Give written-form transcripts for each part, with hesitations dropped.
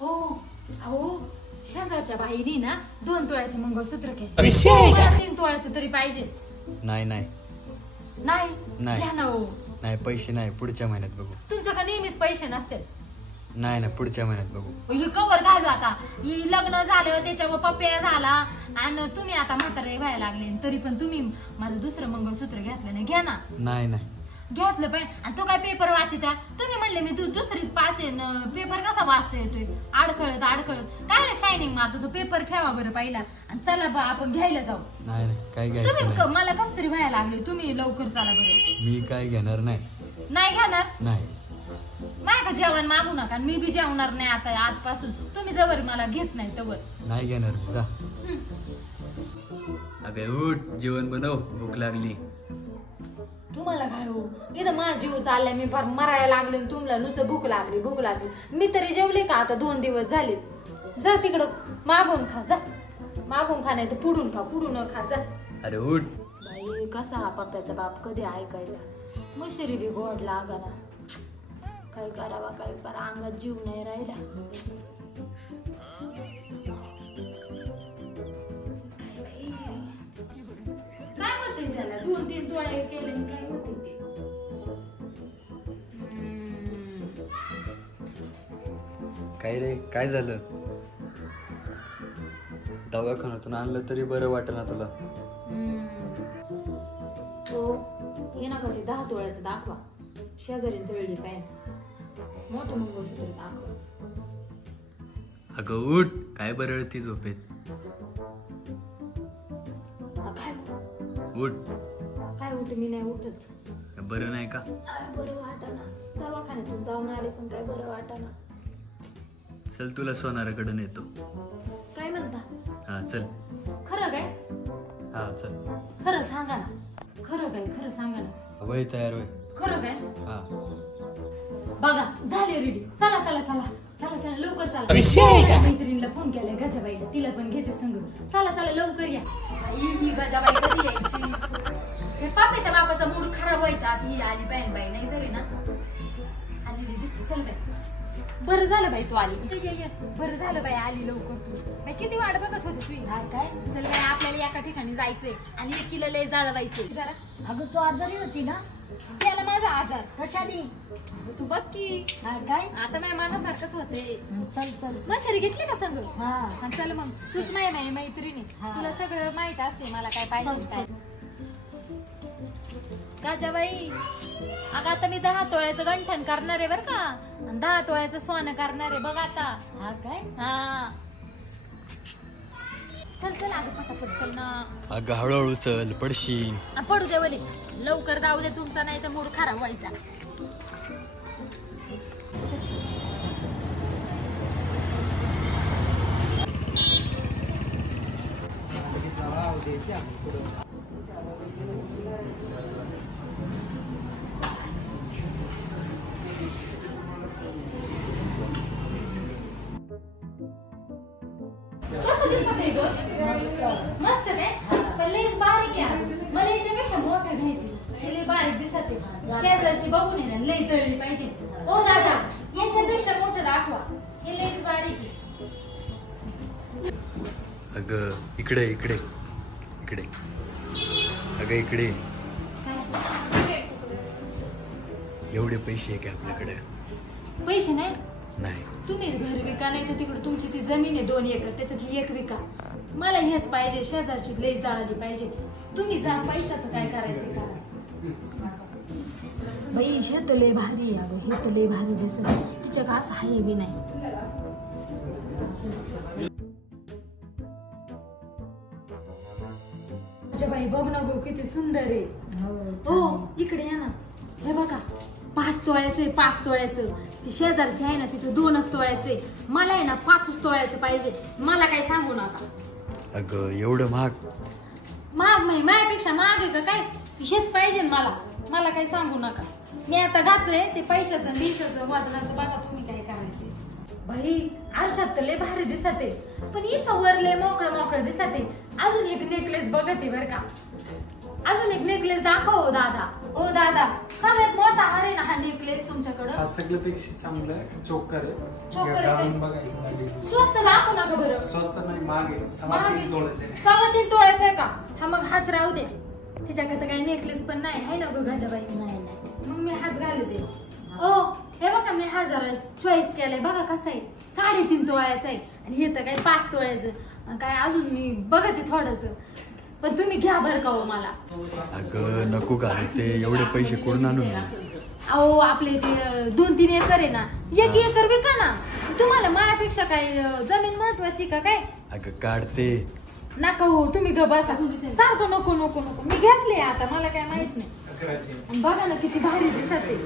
हो अहो शेजारच्या बाईनी ना 2 तोळ्याचं मंगळसूत्र केलं. 3 तोळ्याचं तरी पाहिजे. नाही नाही नाही घ्या ना हो. नाही पैसे नाही, पुढच्या महिन्यात बघू. तुमच्याकडे नेहमीच पैसे नसते. नाही ना पुढच्या महिन्यात बघू. हे कवर घालू आता. लग्न झालं त्याच्यावर पप्या झाला आणि तुम्ही आता म्हातारे व्हायला लागले तरी पण तुम्ही माझं दुसरं मंगळसूत्र घेतलं नाही. घ्या ना. नाही घेतलं पाहिजे. आणि तो काय पेपर वाचिता तुम्ही म्हणले मी दुसरीच पास आहे. पेपर कसा वाचता येतोय अडखळत काय शायनिंग मारतो तो पेपर ठेवा बरं पहिला आणि चला बा आपण घ्यायला जाऊ. नाही काय घ्यायचं तुम्ही मला कस तरी व्हायला लागले. तुम्ही लवकर चला बरं. मी काय घेणार नाही. नाही घेणार. नाही का जेवण मागू नका. मी बी जेवणार नाही आता आजपासून. तुम्ही जवळ मला घेत नाही तवर नाही घेणार. जा अगं उठ जेवण बनव, भूक लागली. तुम्हाला काय हो इथं माझा जीव चाललाय. मी फार मरायला लागले तुम्हाला नुसतं भूक लागली. मी तरी जेवले का आता 2 दिवस झाले. जा तिकडं मागून खा. जा मागून खा नाही तर पुढून खा जा. अरे उठ. बाई कसा हा पप्प्याचा बाप कधी ऐकायचा. मशरी बी गोड लागाना. काय करावा काय पर अंगात जीव नाही राहिला. काय होते त्याला 2-3 तोळे केले काय होते ते. काय रे काय झालं? दवाखान्यातून आणलं तरी बरं वाटत ना तुला? हो हे ना कधी 10 तोळ्याचं दाखवा. शेजारीन जळली पॅन मोठं मंगळसूत्र दाखवा. अगं उठ. काय बरळती झोपेत? काय उठ. काय उठ. मी नाही उठत. बरं नाही का? बरं वाटाना. दवाखान्यातून जाऊन आले पण काय बरं वाटाना. चल तुला सोनाराकडे नेतो. काय म्हणता? हा चल. खरं काय? हा चल. खरं सांगा ना. खरं सांगा ना. वय तयार होय. खरं काय? हा बघा झाले रेडी. चला लवकर चला. मैत्रिणीला फोन केलाय गजाबाईला. तिला पण घेते संग. चला लवकर या. ही गजाबाई कधी यायची? पाप्याच्या बापाचा मूड खराब व्हायचा आधी ही आली बहीण बाई नाही तरी ना आली दिसते. चल बाई बरं झालं बाई तू आली. बरं झालं बाई आली लवकर. तू किती वाट बघत होते तुझी. काय चल बाई आपल्याला एका ठिकाणी जायचंय आणि 1 किलो लय जाळवायचंय जरा. अगं तू आजारी होती ना? त्याला माझा आजार कशाने? तू बघ की काय आता माझ्या मनासारखंच होते. चल मशरी घेतली का संग? हा चल मग तूच नाही मैत्रिणी. तुला सगळं माहित असते मला काय पाहिजे काय. गजाबाई अगं आता मी 10 तोळ्याचं गंठण करणार आहे बर का. 10 तोळ्याचं सोनं करणार आहे बघ आता. हा काय? हा चल अगं पटापट चल ना. अगं हळूहळू चल पडशील. पडू दे वली लवकर जाऊ दे तुमचा नाही तर मूड खराब व्हायचा. कसं दिसतंय ग? मस्त काय? पण लयच बारीक आहे. मला याच्यापेक्षा मोठं घ्यायचं. हे लय बारीक दिसते. शेजारची बघून आहे ना लय जळली पाहिजे. ओ दादा याच्यापेक्षा मोठं दाखवा. हे लयच बारीक आहे. अगं इकडे अगं इकडे. एवढे पैसे आहे का आपल्याकडे? पैसे नाही. तुम्ही घर विका नाही तर तिकडे तुमची ती जमीन आहे 2 एकर त्याच्यातली 1 विका. मला हेच पाहिजे. शेजारची लय जाळली पाहिजे. तुम्ही जा पैशाचं काय करायचं का. बाई हे तर लय भारी आहे. हे तर लय भारी दिसत. तिच्या का असं आहे बी नाही. बाई बघ ना गो किती सुंदर आहे. हो इकडे या ना. हे बघा 5 तोळ्याचं 5 तोळ्याचं. ती शेजारची आहे ना तिचं 2च तोळ्याचे. मला आहे ना 5 तोळ्याचं पाहिजे. मला काय सांगू नका. अगं एवढं महाग नाही माझ्यापेक्षा महाग आहे का काय. हेच पाहिजे मला काय सांगू नका. मी आता घातलंय ते पैशाचं बिशाचं वजनाचं बघा तुम्ही काय करायचे. बाई आरशात तर लय भारी दिसत आहे पण इथं वर लय मोकळं दिसत आहे. अजून एक नेकलेस बघते बर का. अजून एक नेकलेस दाखव हो दादा. ओ दादा, सगळ्यात मोठा हार आहे ना हा नेकलेस तुमच्याकडं. हा सगळ्यापेक्षा चांगला आहे, चोकर आहे. चोकर आहे घालून काय? बघायला लागेल. स्वस्त दाखव ना ग बरं. स्वस्त नाही, महाग आहे. महाग आहे. 3.5 तोळ्याचं आहे. 3.5 तोळ्याचा आहे का? हा मग हाच राहू दे. तिच्याकडे काही नेकलेस पण नाही आहे ना ग गजाबाई. नाही नाही मग मी हाच घालते. ओ हे बघा मी हा जरा चॉईस केलाय बघा कसा आहे. 3.5 तोळ्याचा आहे आणि हे तर काय 5 तोळ्याचं. काय अजून मी बघते थोडस, पण तुम्ही घ्या बरं का हो मला. अगं नको घालू ते, एवढे पैसे कोण आणून अहो आपले ते 2-3 एकर आहे ना, 1 एकर विका ना. तुम्हाला मायापेक्षा काय जमीन महत्वाची का काय? अगं काढते. नका हो, तुम्ही ग बसा. सारखं नको नको नको. मी घेतले आता, मला काय माहित नाही. 11चे. आणि बघा ना किती भारी दिसत ते.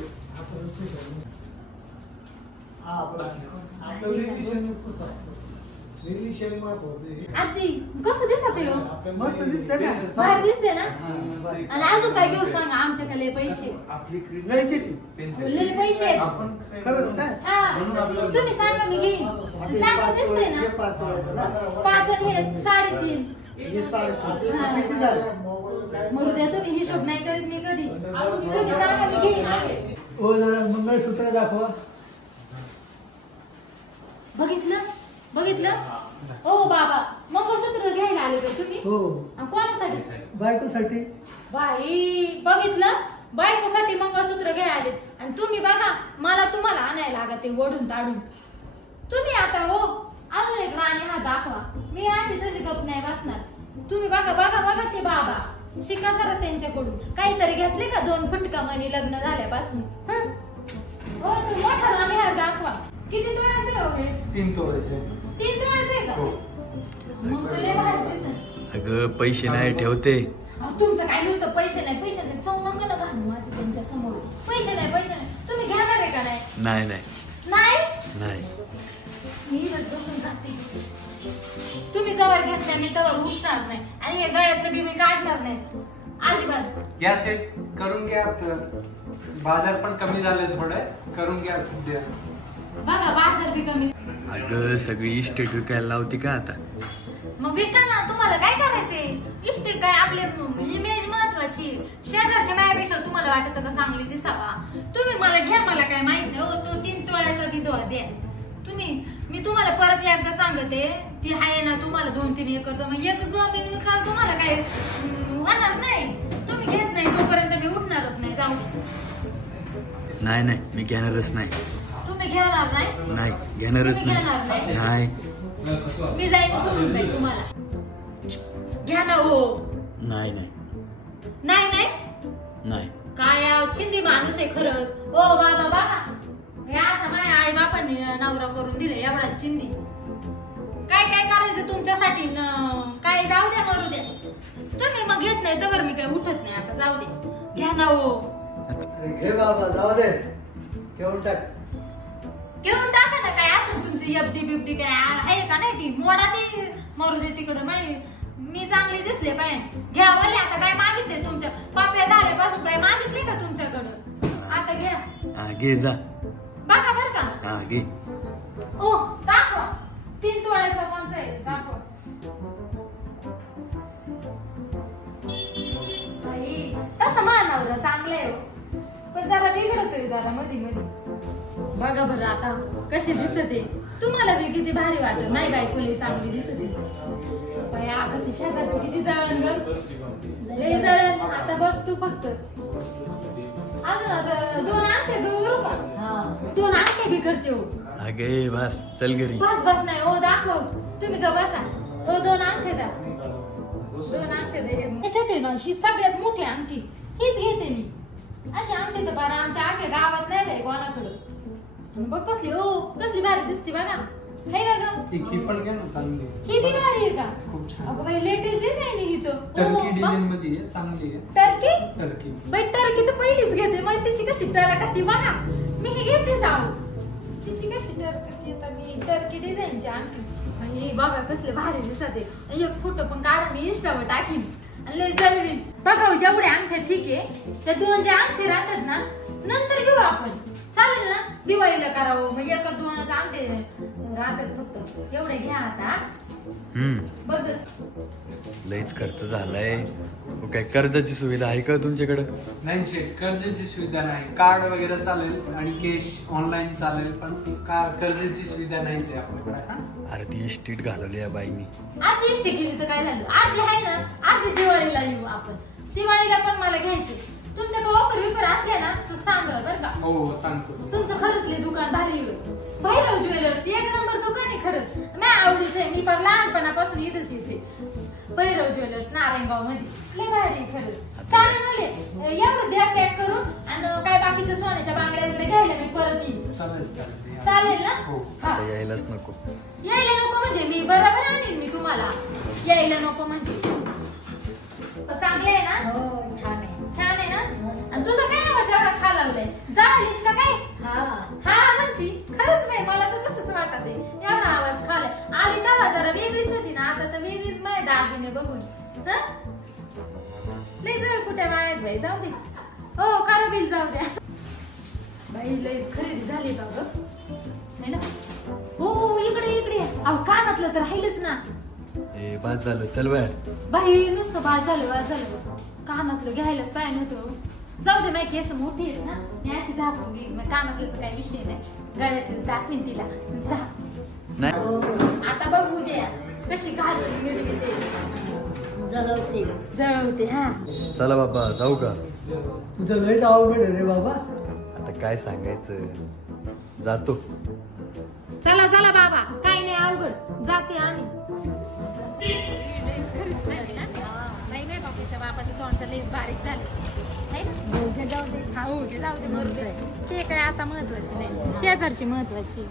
आजी कसं दिसत हो? मस्त दिसते ना. भारी दिसते ना. आणि अजून काय घेऊ सांगा, आमच्याकडे पैसे नाही किती लय पैसे आहेत. खरंच काय हा तुम्ही सांगा मी घेईन. आणि चांगलं दिसतंय ना. 5 तोळ्याचं ना. 5 आणि हे 3.5. हे 3.5 किती झालं? मरू द्या, तुम्ही हिशोब नाही करीत मी कधी. तुम्ही सांगा मी घेईन. हो जरा मंगळसूत्र दाखवा. बघितलं बघितलं. ओ बाबा, मंगळसूत्र घ्यायला आले का तुम्ही? हो आणि कोणासाठी? बायकोसाठी. बाई बघितलं, बायकोसाठी मंगळसूत्र घ्यायला आले. आणि तुम्ही बघा, मला तुम्हाला आणायला लागत ते ओढून ताडून. तुम्ही आता हो अजून एक राणी हा दाखवा. मी अशी तशी गप नाही बसणार. तुम्ही बघा बघा बघा ते बाबा, शिका जरा त्यांच्याकडून. काहीतरी घेतले का 2 फुटका मनी लग्न झाल्यापासून? हो तू मोठा राणी हा दाखवा. किती तोळ्याचे हो हे? 3 तोळ्याचे. 3 तोळ्याचे आहे का? हो. मग तर लय भारी दिसेल. अगं पैसे नाही ठेवते. अहो, तुमचं काय नुसतं पैसे नाही चव नका ना घालू माझे त्यांच्या समोर. पैसे नाही. तुम्ही घेणार आहे का नाही? नाही नाही नाही नाही. मी इथंच बसून राहते. तुम्ही जवळ घेत नाही मी तवर उठणार नाही. आणि हे गळ्यातलं बी मी काढणार नाही अजिबात. घ्या सेट करून घ्या. बाजार पण कमी झाले, थोडे करून घ्या सध्या. बघा बाजार बी कमी. अगं सगळी इस्टेट विकायला लावती का आता? मग विका ना, तुम्हाला काय करायचंय? इष्टिक काय, आपले इमेज महत्वाची. शेजारच्या मायापेक्षा तुम्हाला वाटत का चांगली दिसावा? तुम्ही मला घ्या, मला काय माहित नाही हो. तो 3 तोळ्याचा विधवा द्या तुम्ही. मी तुम्हाला परत एकदा सांगते, ती आहे ना तुम्हाला 2-3 एकर जमीन. एक जमीन विकाल तुम्हाला काय होणार नाही. तुम्ही घेत नाही तोपर्यंत मी उठणारच नाही. जाऊ दे. नाही नाही मी घेणारच नाही. तुम्ही घेणार नाही? नाही घेणारच तुम्ही घेणार नाही. नाही? नाही मी जाईन सोडून बाई तुम्हाला. घ्या ना हो. नाही नाही नाही नाही नाही. काय चिंदी माणूस आहे खरंच. ओ बाबा बघा, हे असं माझ्या आई बापांनी नवरा करून दिले एवढा चिंदी. काय काय करायचं तुमच्यासाठी काय? जाऊ द्या, मरू द्या. तुम्ही मग घेत नाही तर मी काय उठत नाही आता. जाऊ दे, घ्या ना हो. घे बाबा, जाऊ दे, घेऊन टाक. घेऊन टाका ना. काय असं तुमची एफडी बिफडी काय आहे का नाही? ती मोडा ती, मरू दे तिकडं. मी चांगली दिसले पाहिजे. घ्या बोले. आता काय मागितले तुमच्या पापल्या झाल्यापासून? काय मागितले का तुमच्याकडं? आता घ्या. हा घे जा. बघा बर का. हा घे. ओ दाखवा 3 तोळ्याचा कोणचा आहे दाखवा. बाई तसं मानवलं चांगलं आहे हो. पण जरा बिघडतोय जरा मध्ये मध्ये. बघा बरं आता कशी दिसते. तुम्हाला बी किती भारी वाटत. नाही बायकोला चांगली दिसते. बाई आता ती शेजारची किती जळण ग. लय जळण. आता बघ तू फक्त. अजून आता 2 अंगठे करू का? 2 अंगठे बी करते हो. अगे बस चल घरी. बस नाही हो. दाखव तुम्ही ग बसा. हो 2 अंगठे द्या. 2 अंगठे द्या. याच्यात आहे ना ही सगळ्यात मोठी अंगठी. हीच घेते मी. अशी अंगठी तर बारा आमच्या आख्या गावात नाही बाई कोणाकडं. बघ कसली हो, कसली भारी दिसते बघा. है ना ग? ती पण घ्या ना चांगली. ही बी भारी आहे का? खूप छान. अगं बाई लेटेस्ट डिझाईन आहे इथं. टर्की डिझाइन मध्ये आहे, चांगली आहे. टर्की बाई. टर्की तर पहिलीच घेते. मग तिची कशी टर्की बघा. मी ही घेते जाऊ. तिची कशी टर्की येतात. मी टर्की डिझाईनची आणखी. हे बघा कसले भारी दिसते. एक फोटो पण काढा, मी इंस्टावर टाकीन. लय जळवीन. बघा एवढे अंगठे ठीक आहे. त्या 2 जे अंगठे राहतात ना नंतर घेऊ आपण. चालेल ना? दिवाळीला करावं. मग 1-2 अंगठे राहतात फक्त एवढे घ्या आता बघ. लईच खर्च झालाय. हो, काय कर्जाची सुविधा आहे का तुमच्याकडे? नाही शेठ, कर्जाची सुविधा नाही. कार्ड वगैरे चालेल आणि कॅश ऑनलाईन चालेल, पण कर्जाची सुविधा नाहीच आहे आपल्याकडे. हा? अरे ती इस्टेट घालवली या बाईनी. आज इष्ट केली तर काय झालं? आज आहे ना, आज दिवाळीला येऊ आपण. दिवाळीला पण मला घ्यायचं. तुमच्याकडे ऑफर विफर असल्या ना तर सांगा बरं का. हो सांगतो. तुमचं खरंच लय दुकान भारी आहे. भैरव ज्वेलर्स एक नंबर दुकान आहे खरंच. मी आवडीचं आहे. मी पण लहानपणापासून इथंच येते. भैरव ज्वेलर्स नारायणगाव मध्ये लय भारी आहे खरंच. चालेल मला एवढं द्या पॅक करून आणि काय बाकीच्या सोन्याच्या बांगड्या वगैरे घ्यायला मी परत येईल. चालेल ना? हो. हा. आता यायलाच नको. यायला नको म्हणजे मी बरोबर आणीन मी तुम्हाला. यायला नको म्हणजे चांगले आहे ना? हो छान आहे. छान आहे ना? मस्त. आणि तुझा काय आवाज एवढा खालावलाय? जाळलीस का काय? हा म्हणती. खरंच बाई मला तर तसंच वाटत आहे. एवढा आवाज खालाय. आली तेव्हा जरा वेगळीच होती ना, आता तर वेगळीच माझ्या दागिने बघून. लई जवळ कुठे मायात बाई, जाऊ दे. हो करा बिल, जाऊ द्या. बाई लईच खरेदी झाली का ग? है ना? हो इकडे इकडे. अहो कानातलं तर राहिलंच ना. ए बाद झालं, चल बाहेर. बाई नुसतं बाद झालं. कानातलं घ्यायलाच पाहिजे नव्हतं. जाऊ दे, माझी केस मोठी आहेत ना, मी अशी झाकून घेईन. मग कानातल्याचा काही विषय नाही, गळ्यातच दाखवीन तिला. जा नाही आता बघू द्या कशी घालून मिरविते, जळवते. हा चला बाबा, जाऊ का? तुझं लयच अवघड आहे रे बाबा. आता काय सांगायचं, जातो. चला चला बाबा, काही नाही अवघड, जाते आम्ही. नाही बापूच्या बापाचं तोंड तर लईच बारीक झाले. हो ते जाऊ दे, मरू दे. ते काय आता महत्वाची नाही, शेजारची महत्वाची.